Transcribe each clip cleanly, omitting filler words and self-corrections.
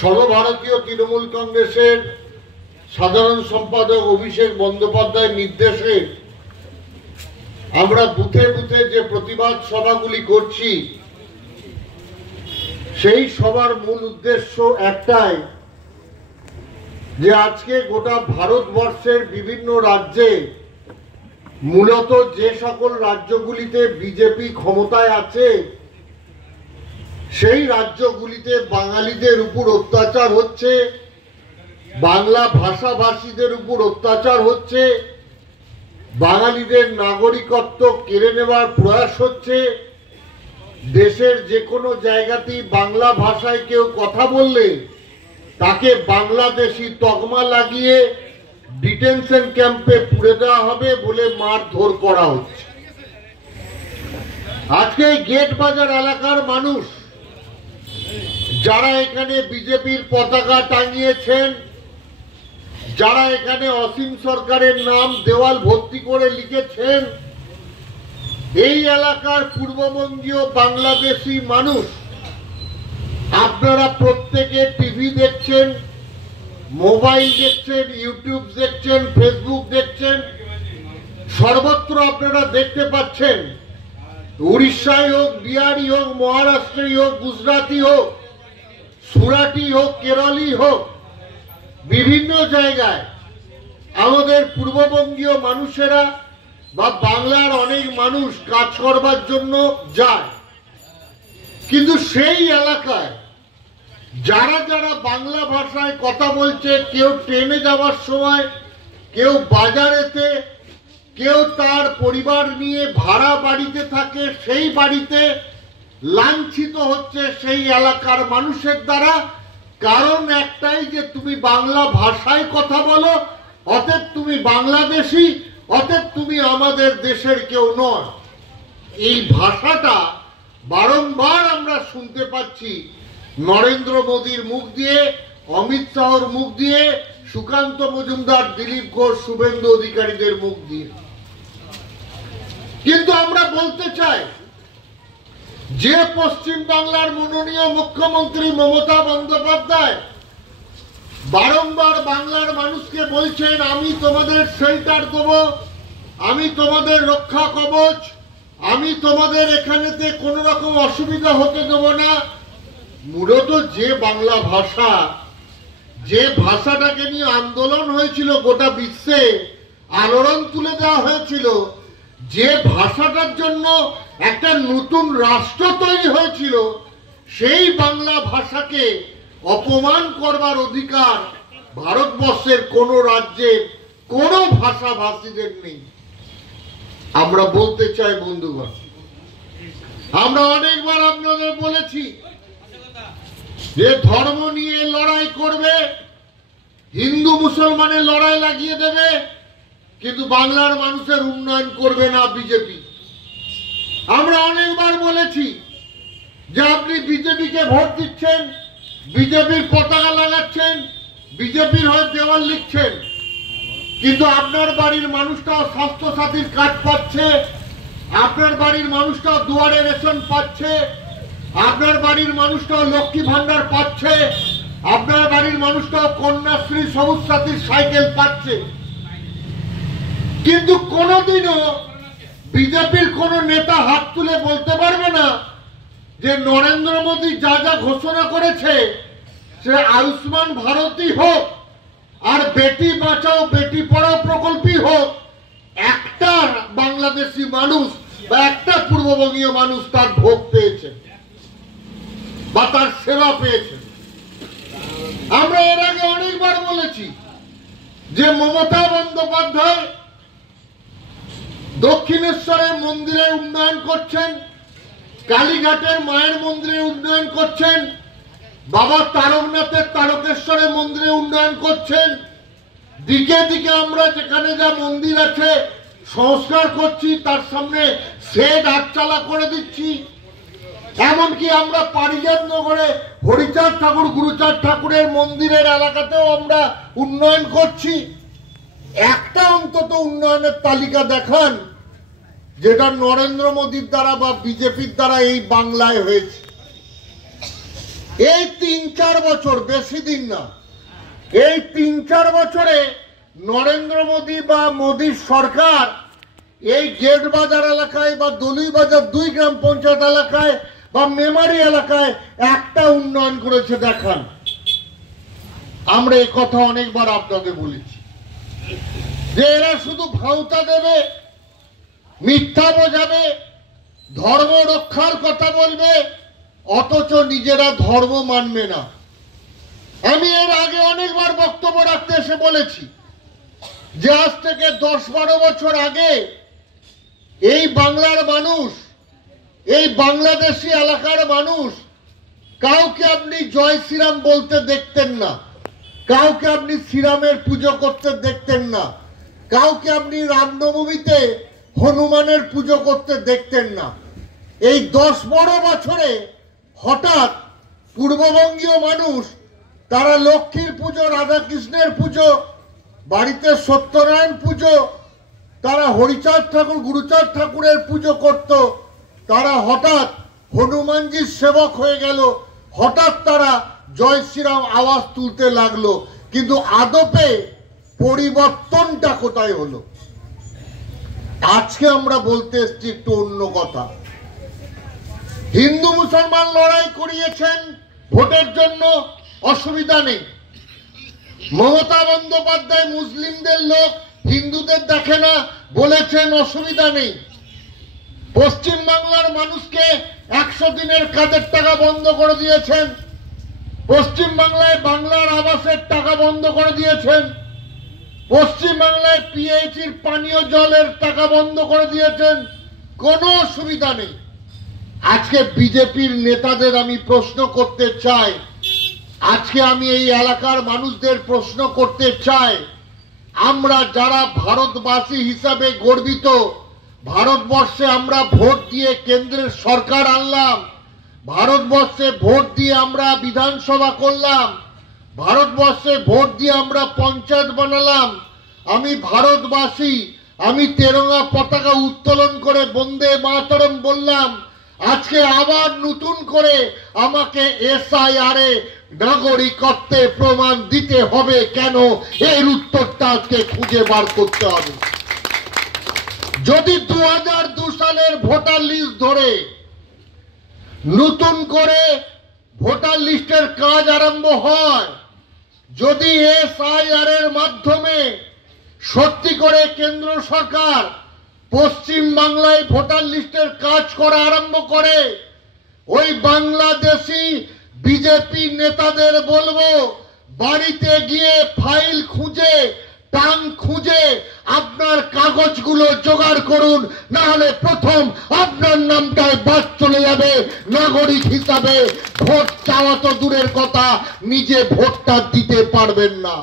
সর্বভারতীয় তৃণমূল কংগ্রেসের সাধারণ সম্পাদক অভিষেক বন্দ্যোপাধ্যায়ের নির্দেশে আমরা বুথে বুথে যে প্রতিবাদ সভাগুলি করছি, সেই সবার মূল উদ্দেশ্য একটাই, যে আজকে গোটা ভারতবর্ষের বিভিন্ন রাজ্যে, মূলত যে সকল রাজ্যগুলিতে বিজেপি ক্ষমতায় আছে, সেই রাজ্যগুলিতে বাঙালিদের উপর অত্যাচার হচ্ছে, বাংলা ভাষাভাষীদের উপর অত্যাচার হচ্ছে, বাঙালিদের নাগরিকত্ব কেড়ে নেওয়ার প্রয়াস হচ্ছে। দেশের যে কোনো জায়গাতেই বাংলা ভাষায় কেউ কথা বললে তাকে বাংলাদেশি তকমা লাগিয়ে ডিটেনশন ক্যাম্পে পুরে দেওয়া হবে বলে মারধর করা হচ্ছে। আজকে এই গেট বাজার এলাকার মানুষ যারা এখানে বিজেপির পতাকা টাঙিয়েছেন, যারা এখানে অসীম সরকারের নাম দেওয়াল ভর্তি করে লিখেছেন, এই এলাকার পূর্ববঙ্গীয় বাংলাদেশি মানুষ, আপনারা প্রত্যেকে টিভি দেখছেন, মোবাইল দেখছেন, ইউটিউব দেখছেন, ফেসবুক দেখছেন, সর্বত্র আপনারা দেখতে পাচ্ছেন, উড়িষ্যায় হোক, বিহারি হোক, মহারাষ্ট্রে হোক, গুজরাটি হোক, সুরাটি হোক, কেরলি হোক, বিভিন্ন জায়গায় আমাদের পূর্ববঙ্গীয় মানুষেরা বা বাংলার অনেক মানুষ কাজ করবার জন্য যায়। কিন্তু সেই এলাকায় যারা যারা বাংলা ভাষায় কথা বলছে, কেউ ট্রেনে যাওয়ার সময়, কেউ বাজারেতে, কেউ তার পরিবার নিয়ে ভাড়া বাড়িতে থাকে, সেই বাড়িতে লাঞ্ছিত হচ্ছে সেই এলাকার মানুষের দ্বারা। কারণ একটাই, যে তুমি বাংলা ভাষায় কথা বলো, অতএব তুমি বাংলাদেশি, অতএব তুমি আমাদের দেশের কেউ নয়। এই ভাষাটা বারংবার আমরা শুনতে পাচ্ছি নরেন্দ্র মোদীর মুখ দিয়ে, অমিত শাহর মুখ দিয়ে, সুকান্ত মজুমদার, দিলীপ ঘোষ, শুভেন্দু অধিকারীদের মুখ দিয়ে। কিন্তু আমরা বলতে চাই, যে পশ্চিম বাংলার মাননীয় মুখ্যমন্ত্রী মমতা বন্দ্যোপাধ্যায় বারংবার বাংলার মানুষকে বলছেন, আমি তোমাদের শেল্টার দেব, আমি তোমাদের রক্ষা কবচ, আমি তোমাদের এখানেতে কোনো রকম অসুবিধা হতে দেব না। মূলত যে বাংলা ভাষা, যে ভাষাটাকে নিয়ে আন্দোলন হয়েছিল, গোটা বিশ্বে আলোড়ন তুলে দেওয়া হয়েছিল, যে ভাষাটার জন্য একটা নতুন রাষ্ট্র তৈরি হয়েছিল, সেই বাংলা ভাষাকে অপমান করবার অধিকার ভারতবর্ষের কোন রাজ্যের কোন ভাষাভাষীদের নেই। আমরা বলতে চাই বন্ধুগণ, আমরা অনেকবার আপনাদের বলেছি যে ধর্ম নিয়ে লড়াই করবে, হিন্দু মুসলমানের লড়াই লাগিয়ে দেবে, কিন্তু বাংলার মানুষের উন্নয়ন করবে না বিজেপি। আমরা অনেকবার বলেছি যে আপনি বিজেপিকে ভোট দিচ্ছেন, বিজেপির পতাকা লাগাচ্ছেন, বিজেপির হয়ে দেওয়াল লিখছেন, কিন্তু আপনার বাড়ির মানুষটাও স্বাস্থ্য সাথীর কার্ড পাচ্ছে, আপনার বাড়ির মানুষটাও দুয়ারে রেশন পাচ্ছে, আপনার বাড়ির মানুষটাও লক্ষ্মী ভান্ডার পাচ্ছে, আপনার বাড়ির মানুষটাও কন্যাশ্রী, সবুজ সাথীর সাইকেল পাচ্ছে। কিন্তু কোনোদিনও বিজেপির কোন নেতা হাত তুলে বলতে পারবে না যে নরেন্দ্র মোদী যা যা ঘোষণা করেছে, সে আয়ুষ্মান ভারতই হোক আর বেটি বাঁচাও বেটি পড়াও প্রকল্পই হোক, একটা বাংলাদেশি মানুষ বা একটা পূর্ববঙ্গীয় মানুষ তার ভোগ পেয়েছে বা তার সেবা পেয়েছে। আমরা এর আগে অনেকবার বলেছি যে মমতা বন্দ্যোপাধ্যায় দক্ষিণেশ্বরের মন্দিরের উন্নয়ন করছেন, কালীঘাটের মায়ের মন্দিরে উন্নয়ন করছেন, বাবা তারকনাথের তারকেশ্বরের মন্দিরে উন্নয়ন করছেন, দিকে দিকে আমরা যেখানে যা মন্দির আছে সংস্কার করছি, তার সামনে শেড আটচালা করে দিচ্ছি। এমনকি আমরা পারিজাত নগরে হরিচাঁদ ঠাকুর, গুরুচাঁদ ঠাকুরের মন্দিরের এলাকাতেও আমরা উন্নয়ন করছি। একটা অন্তত উন্নয়নের তালিকা দেখান যেটা নরেন্দ্র মোদীর দ্বারা বা বিজেপির দ্বারা এই বাংলায় হয়েছে। এই ৩-৪ বছর, বেশি দিন না, এই ৩-৪ বছরে নরেন্দ্র মোদী বা মোদীর সরকার এই গেট বাজার এলাকায় বা দলুই বাজার ২ গ্রাম পঞ্চায়েত এলাকায় বা মেমারি এলাকায় একটা উন্নয়ন করেছে দেখান। আমরা এই কথা অনেকবার আপনাদের বলেছি যে এরা শুধু ভাওতা দেবে, মিথ্যা বোঝাবে, ধর্ম রক্ষার কথা বলবে, অথচ নিজেরা ধর্ম মানবে না। আমি এর আগে অনেকবার বক্তব্য রাখতে এসে বলেছি যে আজ থেকে 10-12 বছর আগে এই বাংলার মানুষ, এই বাংলাদেশি এলাকার মানুষ কাউকে আপনি জয় শ্রীরাম বলতে দেখতেন না, কাউকে আপনি শ্রীরামের পুজো করতে দেখতেন না, কাউকে আপনি রামনবমীতে হনুমানের পুজো করতে দেখতেন না। এই 10-12 বছরে হঠাৎ পূর্ববঙ্গীয় মানুষ তারা লক্ষ্মীর পুজো, রাধাকৃষ্ণের পুজো, বাড়িতে সত্যনারায়ণ পুজো, তারা হরিচাঁদ ঠাকুর, গুরুচাঁদ ঠাকুরের পুজো করত, তারা হঠাৎ হনুমানজির সেবক হয়ে গেল, হঠাৎ তারা জয় শ্রীরাম আওয়াজ তুলতে লাগলো। কিন্তু আদপে পরিবর্তনটা কোথায় হলো? আজকে আমরা বলতে এসছি একটু অন্য কথা। হিন্দু মুসলমান লড়াই করিয়েছেন ভোটের জন্য, অসুবিধা নেই। মমতা বন্দ্যোপাধ্যায় মুসলিমদের লোক, হিন্দুদের দেখে না বলেছেন, অসুবিধা নেই। পশ্চিম বাংলার মানুষকে 100 দিনের কাজের টাকা বন্ধ করে দিয়েছেন, পশ্চিম বাংলায় বাংলার আবাসের টাকা বন্ধ করে দিয়েছেন, পশ্চিম বাংলায় পিএইচির পানীয় জলের টাকা বন্ধ করে দিয়েছেন, কোনো অসুবিধা নেই। আজকে বিজেপির নেতাদের আমি প্রশ্ন করতে চাই, আজকে আমি এই এলাকার মানুষদের প্রশ্ন করতে চাই, আমরা যারা ভারতবাসী হিসাবে গর্বিত, ভারতবর্ষে আমরা ভোট দিয়ে কেন্দ্রের সরকার আনলাম, ভারতবর্ষে ভোট দিয়ে আমরা বিধানসভা করলাম, ভারতবর্ষে ভোট দিয়ে আমরা পঞ্চায়েত বানালাম, আমি ভারতবাসী, আমি তেরঙ্গা পতাকা উত্তোলন করে বন্দে মাতরম বললাম। আজকে আবার নতুন করে আমাকে SIR এ নাগরিকত্বের প্রমাণ দিতে হবে কেন? এর উত্তরটা আজকে খুঁজে বার করতে হবে। যদি 2002 সালের ভোটার লিস্ট ধরে নতুন করে ভোটার লিস্টের কাজ আরম্ভ হয়, যদি SIR এর মাধ্যমে সত্যি করে কেন্দ্র সরকার পশ্চিম বাংলায় ভোটার লিস্টের কাজ করা আরম্ভ করে, ওই বাংলাদেশি বিজেপি নেতাদের বলবো, বাড়িতে গিয়ে ফাইল খুঁজে, টাং খুঁজে আপনার কাগজগুলো জোগাড় করুন, না হলে প্রথম আপনার নামটায় বাদ চলে যাবে। নাগরিক হিসাবে ভোট চাওয়া তো দূরের কথা, নিজে ভোটটা দিতে পারবেন না।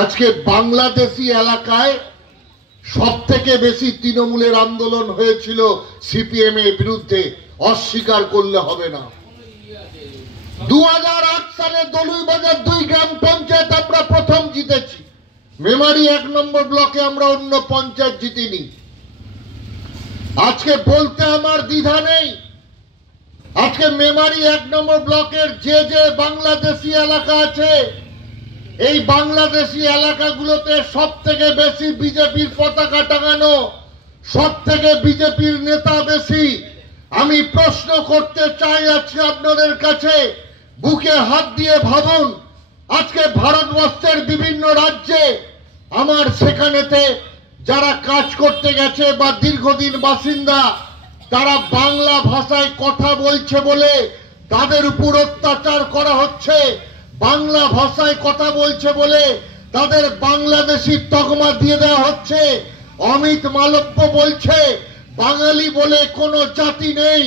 আজকে বাংলাদেশি এলাকায় সব থেকে বেশি তৃণমূলের আন্দোলন হয়েছিল সিপিএম এর বিরুদ্ধে, অস্বীকার করলে হবে না। 2008 সালে দলুই বাজার 2 গ্রাম পঞ্চায়েত আমরা প্রথম জিতেছি, মেমারি 1 নম্বর ব্লকে আমরা অন্য পঞ্চায়েত জিতিনি। আজকে বলতে আমার দ্বিধা নেই, আজকে মেমারি 1 নম্বর ব্লকের যে বাংলাদেশি এলাকা আছে, এই বাংলাদেশি এলাকাগুলোতে সব থেকে বেশি বিজেপির পতাকা টাঙানো, সব থেকে বিজেপির নেতা বেশি। আমি প্রশ্ন করতে চাই আজকে আপনাদের কাছে, বুকে হাত দিয়ে ভাবুন, আজকে ভারতবর্ষের বিভিন্ন রাজ্যে আমার সেখানেতে যারা কাজ করতে গেছে বা দীর্ঘদিন বাসিন্দা, তারা বাংলা ভাষায় কথা বলছে বলে তাদের উপর অত্যাচার করা হচ্ছে, বাংলা ভাষায় কথা বলছে বলে তাদের বাংলাদেশি তকমা দিয়ে দেওয়া হচ্ছে। অমিত মালব্য বলছে বাঙালি বলে কোনো জাতি নেই,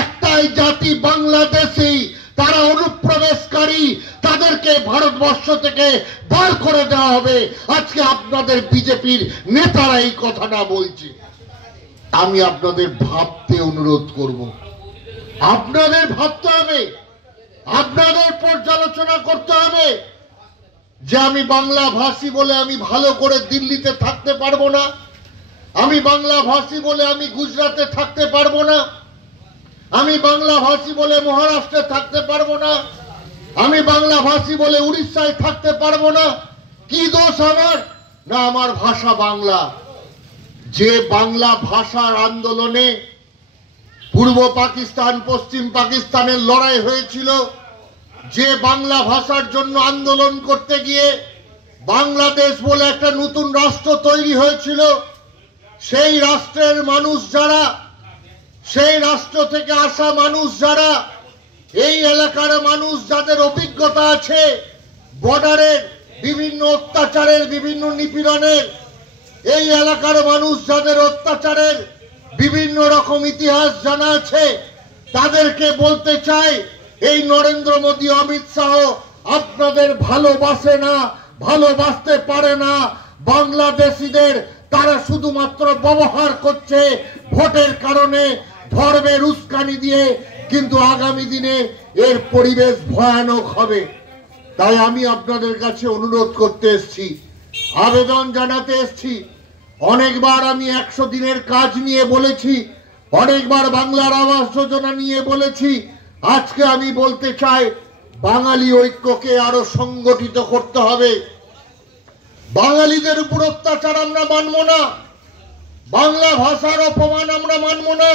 একটাই জাতি বাংলাদেশি, তারা অনুপ্রবেশকারী, তাদেরকে ভারতবর্ষ থেকে বার করে দেওয়া হবে। আজকে আপনাদের বিজেপির নেতারা এই কথাটা বলছে। আমি আপনাদের ভাবতে অনুরোধ করব, আপনাদের ভাবতে হবে, আপনাদের পর্যালোচনা করতে হবে যে আমি বাংলা ভাষী বলে আমি ভালো করে দিল্লিতে থাকতে পারবো না, আমি বাংলা ভাষী বলে আমি গুজরাটে থাকতে পারবো না, আমি বাংলা ভাষী বলে মহারাষ্ট্রে থাকতে পারবো না, আমি বাংলা ভাষী বলে উড়িষ্যায় থাকতে পারবো না। কি দোষ আমার? না, আমার ভাষা বাংলা। যে বাংলা ভাষার আন্দোলনে পূর্ব পাকিস্তান পশ্চিম পাকিস্তানের লড়াই হয়েছিল, যে বাংলা ভাষার জন্য আন্দোলন করতে গিয়ে বাংলাদেশ বলে একটা নতুন রাষ্ট্র তৈরি হয়েছিল, সেই রাষ্ট্রের মানুষ যারা, সেই রাষ্ট্র থেকে আসা মানুষ যারা, এই এলাকার মানুষ যাদের অভিজ্ঞতা আছে বর্ডারের বিভিন্ন অত্যাচারের, বিভিন্ন নিপীড়নের, এই এলাকার মানুষ যাদের অত্যাচারের বিভিন্ন রকম ইতিহাস জানা আছে, তাদেরকে বলতে চাই, এই নরেন্দ্র মোদী, অমিত শাহ আপনাদের ভালোবাসে না, ভালোবাসতে পারে না। বাংলাদেশিদের তারা শুধুমাত্র ব্যবহার করছে ভোটের কারণে, ধর্মের উস্কানি দিয়ে, কিন্তু আগামী দিনে এর পরিবেশ ভয়ানক হবে। তাই আমি আপনাদের কাছে অনুরোধ করতে এসেছি, আবেদন জানাতে এসেছি। অনেকবার আমি 100 দিনের কাজ নিয়ে বলেছি, অনেকবার বাংলার আবাস যোজনা নিয়ে বলেছি। আজকে আমি বলতে চাই, বাঙালি ঐক্যকে আরো সংগঠিত করতে হবে। বাঙালিদের উপর অত্যাচার আমরা মানব না, বাংলা ভাষার অপমান আমরা মানব না।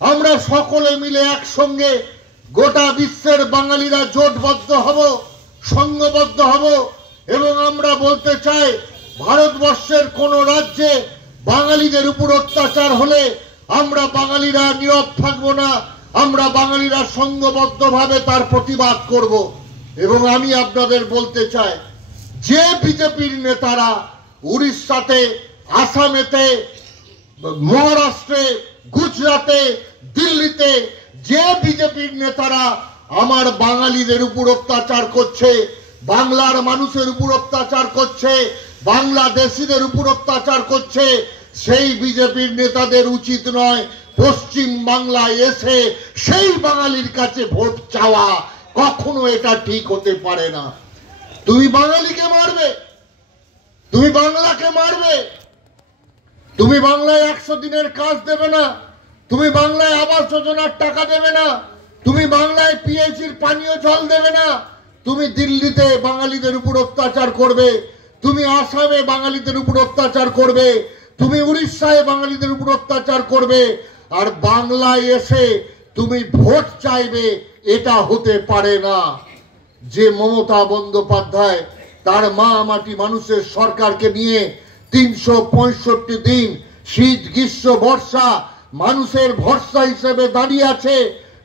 আমরা সকলে মিলে একসঙ্গে গোটা বিশ্বের বাঙালিরা জোটবদ্ধ হব, সংঘবদ্ধ হব। এবং আমরা বলতে চাই, ভারতবর্ষের কোন রাজ্যে বাঙালিদের উপর অত্যাচার হলে আমরা বাঙালিরা নীরব থাকবো না, আমরা বাঙালিরা সংঘবদ্ধভাবে তার প্রতিবাদ করব। এবং আমি আপনাদের বলতে চাই, যে বিজেপির নেতারা উড়িষ্যাতে, আসামেতে, মহারাষ্ট্রে, গুজরাটে, দিল্লিতে যে বিজেপির নেতারা আমার বাঙালিদের উপর অত্যাচার করছে, বাংলার মানুষের উপর অত্যাচার করছে, বাংলাদেশিদের উপর অত্যাচার করছে, সেই বিজেপির নেতাদের উচিত নয় পশ্চিম বাংলায় এসে সেই বাঙালির কাছে ভোট চাওয়া। কখনো এটা ঠিক হতে পারে না। তুমি বাঙালিকে মারবে, তুমি বাংলাকে মারবে, তুমি বাংলায় 100 দিনের কাজ দেবে না, তুমি বাংলায় আবাস যোজনার টাকা দেবে না, তুমি বাংলায় পিএইচির পানীয় জল দেবে না, তুমি দিল্লিতে বাঙালিদের উপর অত্যাচার করবে, তুমি আসামে বাঙালিদের উপর অত্যাচার করবে, তুমি উড়িষ্যায় বাঙালিদের উপর অত্যাচার করবে, আর বাংলায় এসে তুমি ভোট চাইবে। এটা হতে পারে না। যে মমতা বন্দ্যোপাধ্যায় তার মা মাটি মানুষের সরকারকে নিয়ে 365 দিন শীত গ্রীষ্ম বর্ষা মানুষের ভরসা হিসেবে দাঁড়িয়ে আছে,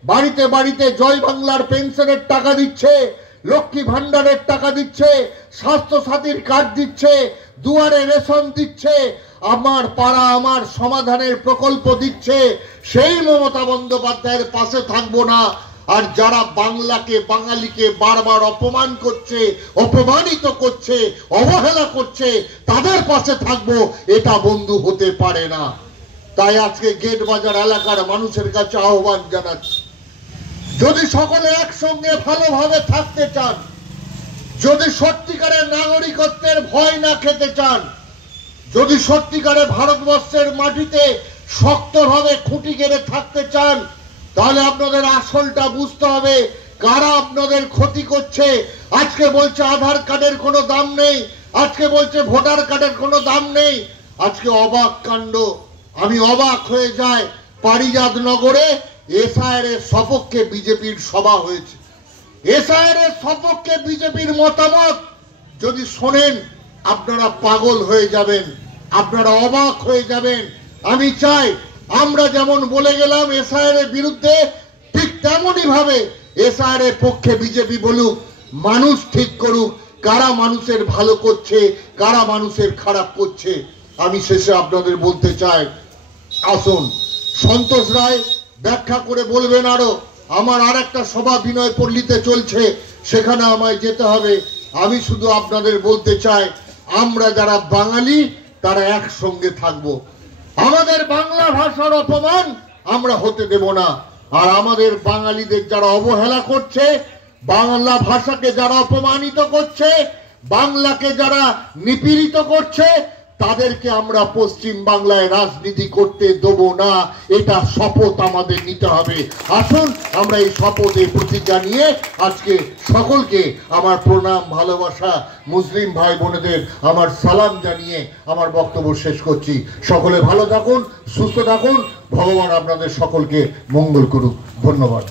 বাড়িতে বাড়িতে জয় বাংলার পেনশনের টাকা দিচ্ছে, লক্ষ্মী ভান্ডারের টাকা দিচ্ছে, স্বাস্থ্য সাথীর কার্ড দিচ্ছে, দুয়ারে রেশন দিচ্ছে, আমার পাড়া আমার সমাধানের প্রকল্প দিচ্ছে, সেই মমতা বন্দ্যোপাধ্যায়ের পাশে থাকবো না। আর যারা বাংলাকে, বাঙালিকে বারবার অপমান করছে, অপমানিত করছে, অবহেলা করছে, তাদের পাশে থাকবো, এটা বন্ধু হতে পারে না। তাই আজকে গেট বাজার এলাকার মানুষের কাছে আহ্বান জানাচ্ছি, যদি সকলে একসঙ্গে ভালোভাবে থাকতে চান, যদি সত্যিকারের নাগরিকত্বের ভয় না খেতে চান, যদি সত্যিকারে ভারতবর্ষের মাটিতে শক্তভাবে খুঁটি গেড়ে থাকতে চান, তাহলে আপনাদের আসলটা বুঝতে হবে কারা আপনাদের ক্ষতি করছে। আজকে বলছে আধার কার্ডের কোনো দাম নেই, আজকে বলছে ভোটার কার্ডের কোনো দাম নেই। আজকে অবাক কাণ্ড, আমি অবাক হয়ে যাই, পারিজাত নগরে এসআইআর এর সপক্ষে বিজেপির সভা হয়েছে। এসআইআর এর সপক্ষে বিজেপির মতামত যদি শোনেন আপনারা পাগল হয়ে যাবেন, আপনারা অবাক হয়ে যাবেন। আমি চাই আমরা যেমন বলে গেলাম এসআইআর এর বিরুদ্ধে, ঠিক তেমনই ভাবে এসআইআর এর পক্ষে বিজেপি বলুক, মানুষ ঠিক করুক কারা মানুষের ভালো করছে, কারা মানুষের খারাপ করছে। আমি শেষে আপনাদের বলতে চাই, আসুন সন্তোষ রায় ব্যাখ্যা করে বলবেন আরো। আমার আর একটা সভা বিনয় পল্লীতে চলছে, সেখানে আমায় যেতে হবে। আমি শুধু আপনাদের বলতে চাই, আমরা যারা বাঙালি তারা একসঙ্গে থাকবো। আমাদের বাংলা ভাষার অপমান আমরা হতে দেব না। আর আমাদের বাঙালিদের যারা অবহেলা করছে, বাংলা ভাষাকে যারা অপমানিত করছে, বাংলাকে যারা নিপীড়িত করছে, তাদেরকে আমরা পশ্চিম বাংলায় রাজনীতি করতে দেব না, এটা শপথ আমাদের নিতে হবে। আসুন আমরা এই শপথের প্রতিজ্ঞা নিয়ে আজকে সকলকে আমার প্রণাম, ভালোবাসা, মুসলিম ভাই বোনেদের আমার সালাম জানিয়ে আমার বক্তব্য শেষ করছি। সকলে ভালো থাকুন, সুস্থ থাকুন, ভগবান আপনাদের সকলকে মঙ্গল করুক। ধন্যবাদ।